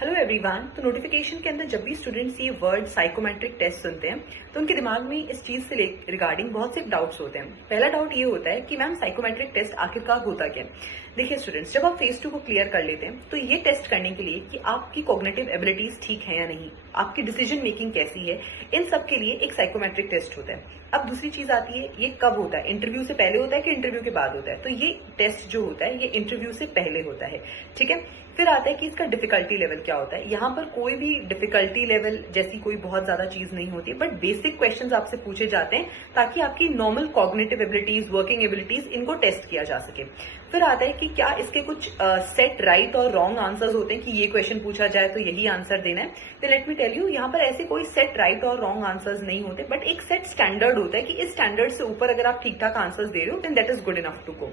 Hello everyone. तो notification के अंदर जब भी स्टूडेंट्स ये वर्ड साइकोमेट्रिक टेस्ट सुनते हैं तो उनके दिमाग में इस चीज से रिगार्डिंग बहुत से डाउट्स होते हैं। पहला डाउट ये होता है कि मैम साइकोमेट्रिक टेस्ट आखिरकार होता क्या है। देखिए स्टूडेंट्स, जब आप फेज 2 को क्लियर कर लेते हैं तो ये टेस्ट करने के लिए कि आपकी कॉग्निटिव एबिलिटीज ठीक है या नहीं, आपकी डिसीजन मेकिंग कैसी है, इन सब के लिए एक साइकोमेट्रिक टेस्ट होता है। अब दूसरी चीज आती है, ये कब होता है, इंटरव्यू से पहले होता है कि इंटरव्यू के बाद होता है। तो ये टेस्ट जो होता है ये इंटरव्यू से पहले होता है, ठीक है। फिर आता है कि इसका डिफिकल्टी लेवल क्या होता है। यहाँ पर कोई भी डिफिकल्टी लेवल जैसी कोई बहुत ज्यादा चीज नहीं होती, बट बेसिक क्वेश्चंस आपसे पूछे जाते हैं ताकि आपकी normal cognitive abilities, working abilities, इनको टेस्ट किया जा सके। फिर आता है कि क्या इसके कुछ सेट राइट और रॉन्ग आंसर्स होते हैं कि ये क्वेश्चन पूछा जाए तो यही आंसर देना है। तो लेट मी टेल यू, यहाँ पर ऐसे कोई सेट राइट और रॉन्ग आंसर्स नहीं होते, बट एक सेट स्टैंडर्ड होता है कि इस स्टैंडर्ड से ऊपर अगर आप ठीक ठाक आंसर्स दे रहे हो then that is good enough to go.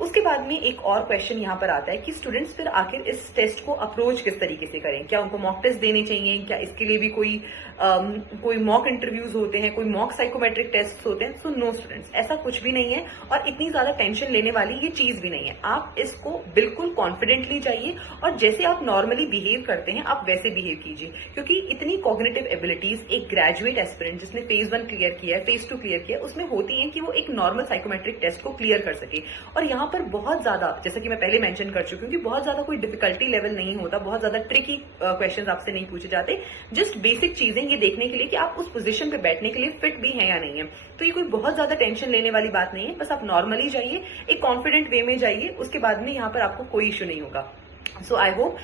उसके बाद में एक और क्वेश्चन यहाँ पर आता है कि स्टूडेंट्स फिर आखिर इस टेस्ट को अप्रोच किस तरीके से करें। क्या उनको मॉक टेस्ट देने चाहिए, क्या इसके लिए भी कोई मॉक इंटरव्यूज होते हैं, कोई मॉक साइकोमेट्रिक टेस्ट होते हैं। सो नो स्टूडेंट्स, ऐसा कुछ भी नहीं है और इतनी ज्यादा टेंशन लेने वाली ये चीज भी नहीं है। आप इसको बिल्कुल कॉन्फिडेंटली जाइए और जैसे आप नॉर्मली बिहेव करते हैं आप वैसे बिहेव कीजिए, क्योंकि इतनी कॉग्निटिव एबिलिटीज एक ग्रेजुएट एस्पिरेंट जिसने फेज 1 क्लियर किया है, फेज 2 क्लियर किया है, उसमें होती है कि वो एक नॉर्मल साइकोमेट्रिक टेस्ट को क्लियर कर सके। और यहाँ पर बहुत ज्यादा, जैसा कि मैं पहले मेंशन कर चुकी हूँ, कि बहुत ज्यादा कोई डिफिकल्टी लेवल नहीं होता, बहुत ज्यादा ट्रिकी क्वेश्चंस आपसे नहीं पूछे जाते। जस्ट बेसिक चीजें ये देखने के लिए कि आप उस पोजीशन पे बैठने के लिए फिट भी हैं या नहीं है। तो ये कोई बहुत ज्यादा टेंशन लेने वाली बात नहीं है, बस आप नॉर्मली जाइए, एक कॉन्फिडेंट वे में जाइए, उसके बाद में यहाँ पर आपको कोई इश्यू नहीं होगा। So I hope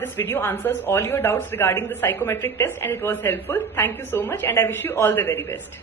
this video answers all your doubts regarding the psychometric test and it was helpful. Thank you so much and I wish you all the very best.